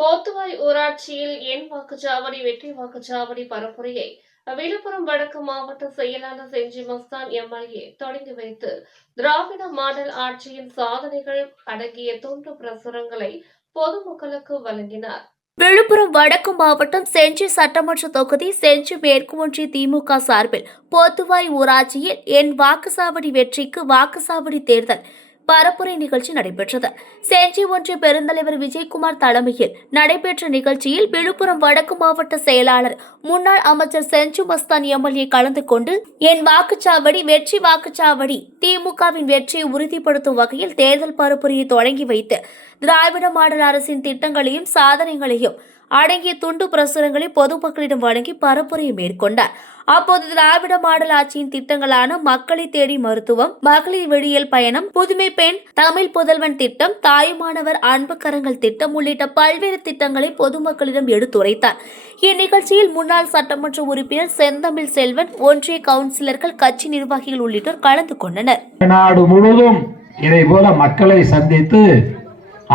போத்துவாய் ஊராட்சியில் என் வாக்குச்சாவடி வெற்றி வாக்குச்சாவடி பரப்புரையை விழுப்புரம் வடக்கு மாவட்ட செயலாளர் செஞ்சி மஸ்தான் எம்எல்ஏ தொடங்கி வைத்து திராவிட மாடல் ஆட்சியின் சாதனைகள் அடங்கிய துண்டு பிரசுரங்களை பொதுமக்களுக்கு வழங்கினார். விழுப்புரம் வடக்கு மாவட்டம் செஞ்சி சட்டமன்ற தொகுதி செஞ்சி மேற்கு ஒன்றிய திமுக சார்பில் போத்துவாய் ஊராட்சியில் என் வாக்குச்சாவடி வெற்றிக்கு வாக்குச்சாவடி தேர்தல் பரப்புரை நிகழ்ச்சி நடைபெற்றது. செஞ்சி ஒன்றிய பெருந்தலைவர் விஜயகுமார் தலைமையில் நடைபெற்ற நிகழ்ச்சியில் விழுப்புரம் வடக்கு மாவட்ட செயலாளர் முன்னாள் அமைச்சர் செஞ்சு மஸ்தான் எம்எல்ஏ கலந்து கொண்டு என் வாக்குச்சாவடி வெற்றி வாக்குச்சாவடி திமுகவின் வெற்றியை உறுதிப்படுத்தும் வகையில் தேர்தல் பரப்புரையை தொடங்கி வைத்து திராவிட மாடல் அரசின் திட்டங்களையும் சாதனைகளையும் அடங்கிய துண்டு பிரசுரங்களை பொதுமக்களிடம் வழங்கி பரப்புரையை மேற்கொண்டார். அப்போது திராவிட மாடல் ஆட்சியின் திட்டங்களான மக்களை தேடி மருத்துவம் மகளிர் வெளியல் பயணம் புதுமை பெண் தமிழ் புதல்வன் திட்டம் தாயுமானவர் அன்பு கரங்கள் திட்டம் உள்ளிட்ட பல்வேறு திட்டங்களை பொதுமக்களிடம் எடுத்துரைத்தார். இந்நிகழ்ச்சியில் முன்னாள் சட்டமன்ற உறுப்பினர் செந்தமிழ் செல்வன் ஒன்றிய கவுன்சிலர்கள் கட்சி நிர்வாகிகள் உள்ளிட்டோர் கலந்து கொண்டனர். நாடு முழுவதும் இதை போல மக்களை சந்தித்து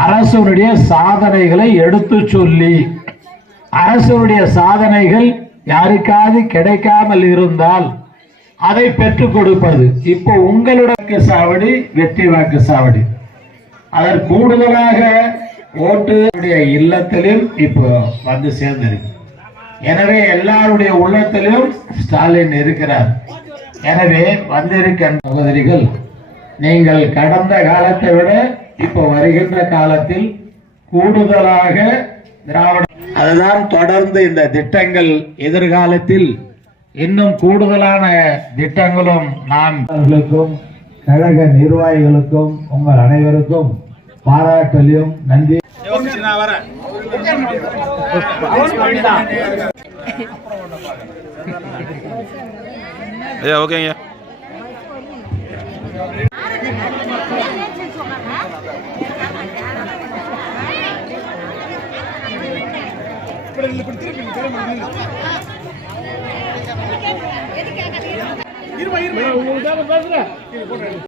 அரசுடைய சாதனைகளை எடுத்து சொல்லி அரசுடைய சாதனைகள் யாருக்காவது கிடைக்காமல் இருந்தால் அதை பெற்றுக் கொடுப்பது. இப்போ உங்களுடைய சாவடி வெற்றி வாக்கு சாவடி. அதன் கூடுதலாக ஓட்டு இல்லத்திலும் இப்போ வந்து சேர்ந்திருக்கு. எனவே எல்லாருடைய உள்ளத்திலும் ஸ்டாலின் இருக்கிறார். எனவே வந்திருக்கின்ற சகோதரிகள் நீங்கள் கடந்த காலத்தை விட இப்போ வருகின்ற காலத்தில் கூடுதலாக திராவிட அதுதான் தொடர்ந்து இந்த திட்டங்கள் எதிர்காலத்தில் இன்னும் கூடுதலான திட்டங்களும் அவர்களுக்கும் கழக நிர்வாகிகளுக்கும் உங்கள் அனைவருக்கும் பாராட்டலையும் நன்றி. ஐயா ஓகேங்க